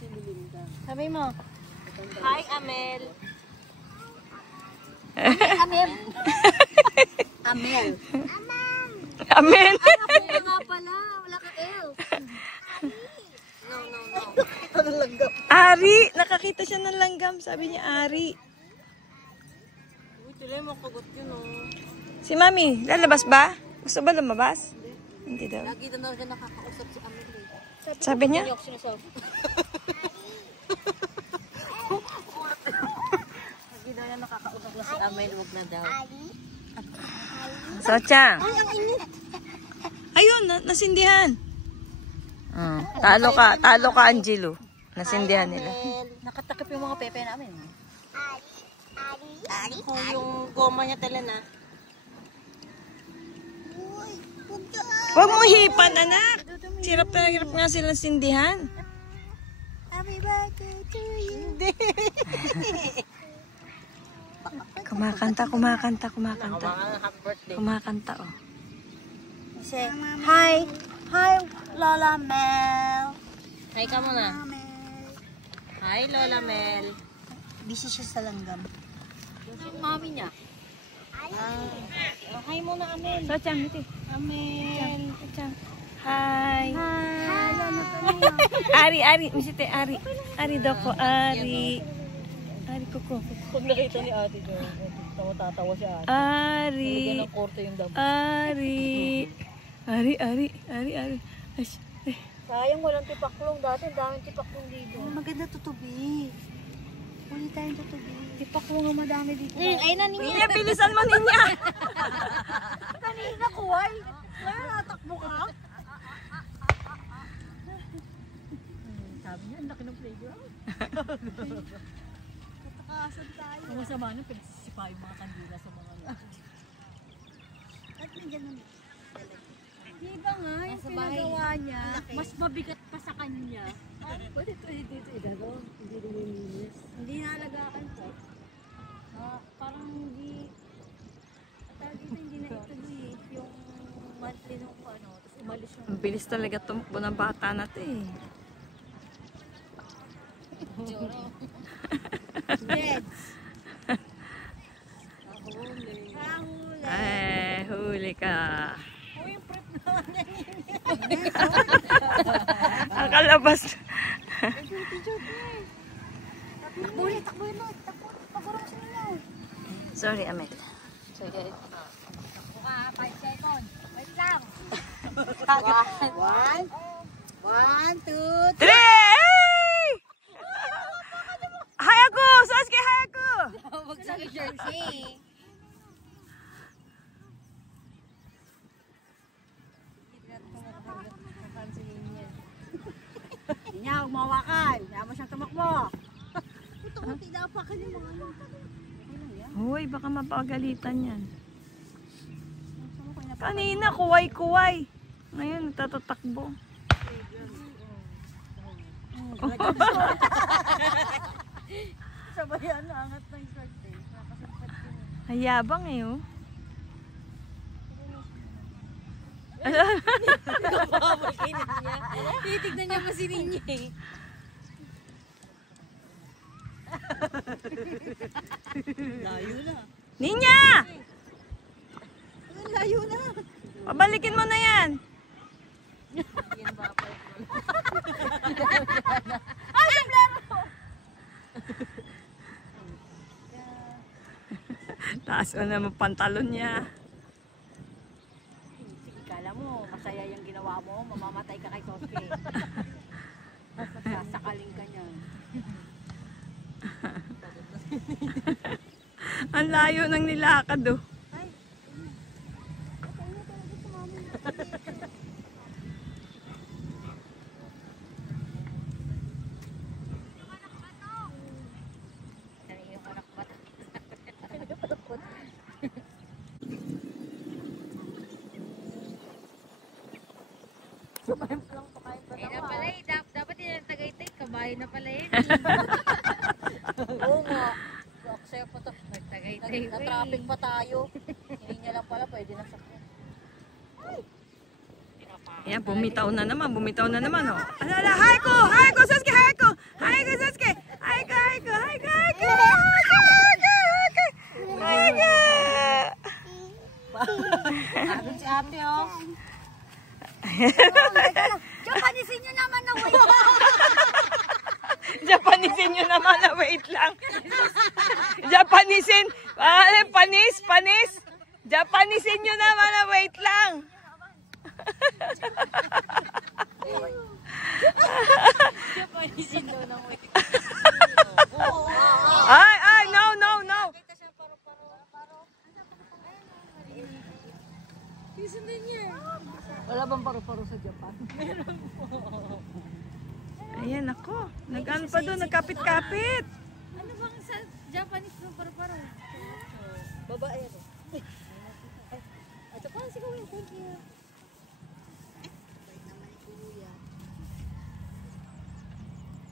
si Melinda. Sabi mo. Hi, Amel. Amel. Amel. Amen. Ay, ako nga pala. Wala ka L. No. Ito ng langgam. Ari. Nakakita siya ng langgam. Sabi niya, Ari. Uy, tuloy mo kagot yun, oh. Si Mami, lalabas ba? Gusto ba lumabas? Hindi daw. Lagi na daw siya nakakausap si Amel, eh. Sabi niya? Hindi ako sinasabi. Lagi daw niya nakakausap na si Amel. Huwag na daw. Sochang. Ay, ang init. Ayun, nasindihan. Talo ka, Angelo. Nasindihan nila. Nakatakip yung mga pepe namin. Ako yung goma niya tala na. Huwag mo hipan, anak. Hirap nga silang sindihan. Happy birthday to you. Kumakanta. Happy birthday. Kumakanta, oh. Say, hi. Hi, Lola Mel. Hi ka muna. Hi, Lola Mel. Busy siya sa langgam. Yung mami niya. Hi muna, Amel. Sochang, ito. Amel. Sochang. Hi. Hi, ano ka na? Ari. Misite, Ari. Ari daw ko, Ari. Ari ko. Pag nakita ni ate ko, tatawa si ate. Ari. Bigyan ng korte yung damo. Ari. Ay, Sayang walang tipaklong. Dati ang daming tipaklong dito. Maganda tutubi. Huli tayong tutubi. Tipaklong nga madami dito. Ay, naninyo. Ninya, bilisan mo, Ninya. Kanina ko, ay. Ngayon natakbo ka. Sabi niya, ang laki ng playground. Katakasan tayo. Ang masama nung pinagsisipa yung mga kandila sa mga At nandiyan naman. Di ba nga, yung pinagawa niya, mas mabigat pa sa kanya. Pwede dito idagaw. Hindi lumilinis. Hindi nalagaan po. Parang hindi, dito hindi na ituloy yung monthly nung ano, tapos umalis yung... Ang bilis talaga tumakbo ng bata natin. Beds. Ay, huli ka. Ang kalabas. Takbo mo. Pagurong sila lang. Sorry, Amel. Sige. Buka, 5 seconds. Wait lang. 1, 2, 3. 3! Hi ako! Sasuke, hi ako! Bagsak yung jersey. Niya, huwag mawakan. Kaya mo siyang tumakbo. Ito, tinapa ka niya mga ano. Hoy, baka mapagalitan yan. Kanina, kuway-kuway. Ngayon, nagtatatakbo. Sabayan na, angat ng short eh. Hayabang eh, oh. Titignan niya pa si Ninya eh. Layo na. Ninya! Layo na. Pabalikin mo na yan. Yan ba pa? Taas ko naman pantalon niya. Sige, kala mo, masaya yung ginawa mo, mamamatay ka kay Soske. Sasakaling ka niyan. Ang layo ng nilakad, oh. Yung anak ba? Eh na pala eh, dapat yun ang Tagaytay, kabayo na pala yun. Oo nga. Aksaya pa to. Tagaytay. Na-traffic pa tayo. Hindi niya lang pala, pwede na sakyan. Ayan, bumitaw na naman, oh. Ala, hi ko, Sasuke, hi ko. Japanisin nyo naman na wait. Japanisin nyo naman na wait lang. Japanisin. Panis. Japanisin nyo naman na wait lang. Japanisin nyo na wait. Ay, no. Wala bang paru-paro sa Japan? Ayan ako. Nag-ano pa doon, nagkapit-kapit. Ano bang sa Japanese ng paru-paro? Babae. Ito pa, sigaw yung thank you.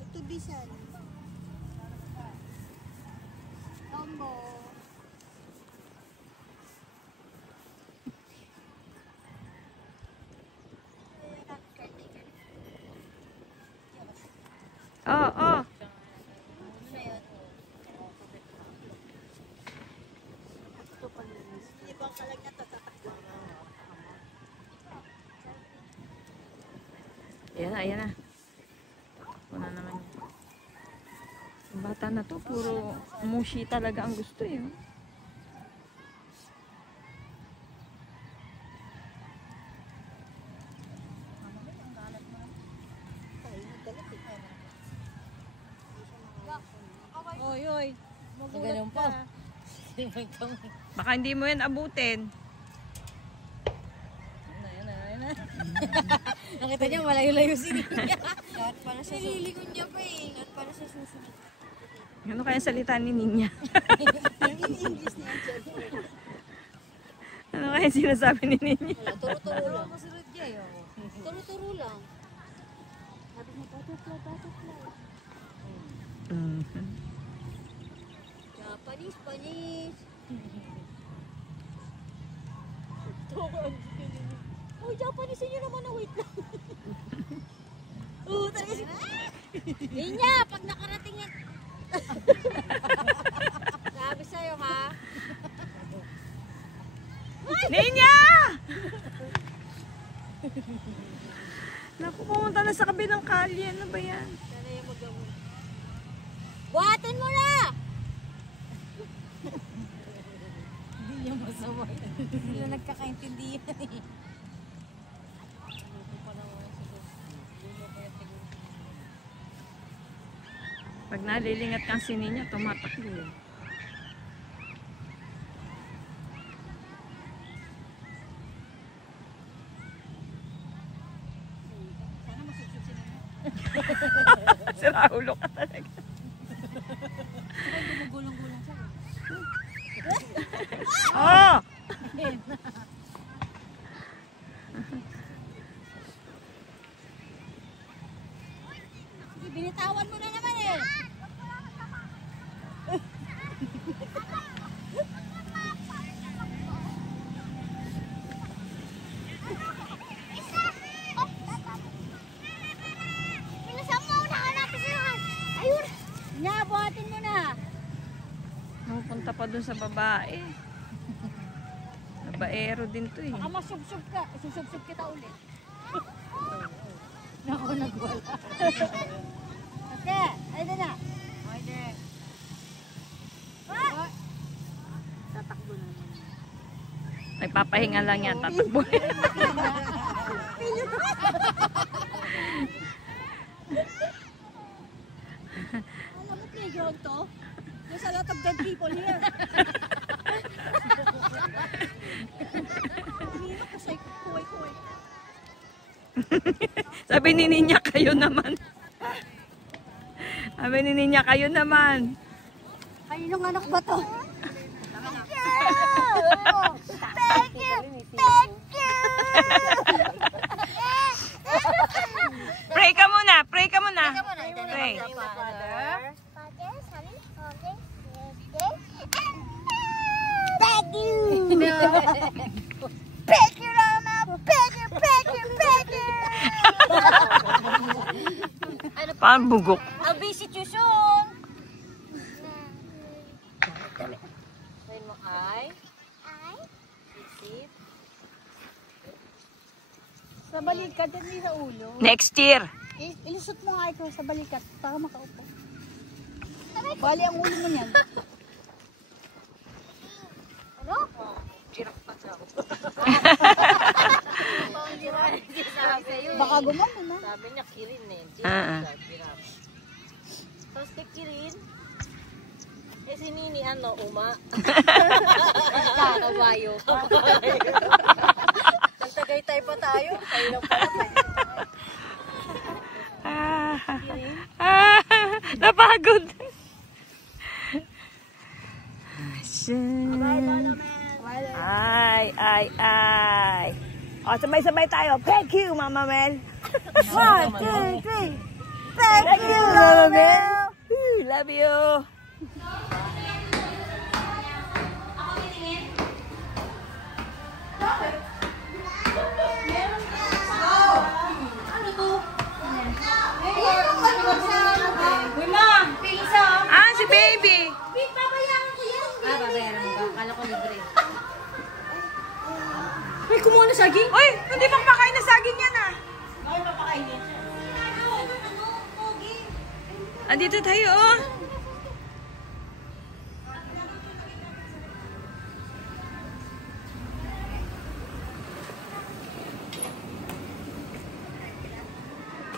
Tutubisan. Tombo. Oo. Ibang kalag na tatatakbo. Ayan na. Wala naman yan. Yung bata na to, puro mushi talaga ang gusto eh. Oy. Ganun pa. Baka hindi mo yan abutin. Nakita niya, malayo-layo si Ninya. Kahit para sa Nililingon niya pa eh. Kahit para sa susunod. Ano kaya salita ni Ninya? English na yan. Ano kaya sinasabi ni Ninya? Turo-turo lang. Masunod niya yun. Turo-turo lang. Sabi niya, butterfly. Japanese. Oh, Japanese nyo naman na wait lang. Oo, talaga si... Ninya, pag nakarating yan. Sabi sa'yo ha. Ninya! Naku, pumunta na sa kabilang kalye. Ano ba yan? Sana yung mag-amon. Buhatin mo na! Hindi niya masama. Hindi nila nagkakaintindihan eh. Pag nalilingat kang si Ninya, tumatakbo. Sana masusod sila na. Sira ulo ka talaga. Saka gumagulong-gulong siya. Oh! Sige, binitawan mo na naman eh. Ayun! Buhatin mo na. Pupunta pa dun sa babae. Babaero din to eh. Baka masubsob ka. Susubsob kita ulit. Naku, nagwala. Okay, ayun na. Ayun. Tatakbo na naman. Nagpapahinga lang yan, tatakbo. Alam mo, playground to? There's a lot of dead people here. Umiinom ko sa kuway-kuway. Sabi ni Ninya, kayo naman. Sabi ni Ninya, kayo naman. Kaninong anak ba to? Thank you! Thank you! Pray ka muna, pray ka muna. Pray. Father, Son, Holy Spirit. Thank you! Thank you, Rama! Thank you! Parang bugok. I'll visit you soon. Sabihin mo, I visit Sa balikat, hindi sa ulo. Next year. Ilusot mo nga ito sa balikat para makaupo. Bali ang ulo mo niyan. Ano? Baka gumano na. Sabi niya, kirin eh. Ah. Tapos kay kirin, eh si Nini ano, uma. Kabayo. Nagtagaytay pa tayo. Tayo lang pala. Napagod. Ay. O, sabay-sabay tayo. Thank you, Mama Mel. 1, 2, 3. Thank you, Mama Mel. Love you. Ah, si baby. Babayaran ko. Kala ko libre. Uy, kumuha na saging. Uy, hindi pang pakain na saging yan ah. Bakit papakainin siya? Andito tayo oh.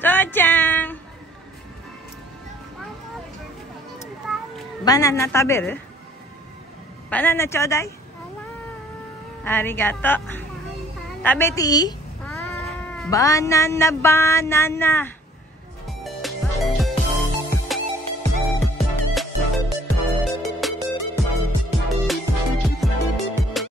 Tochang. Banana taberu? Banana chodai? Arigato. Tabete ii? Banana.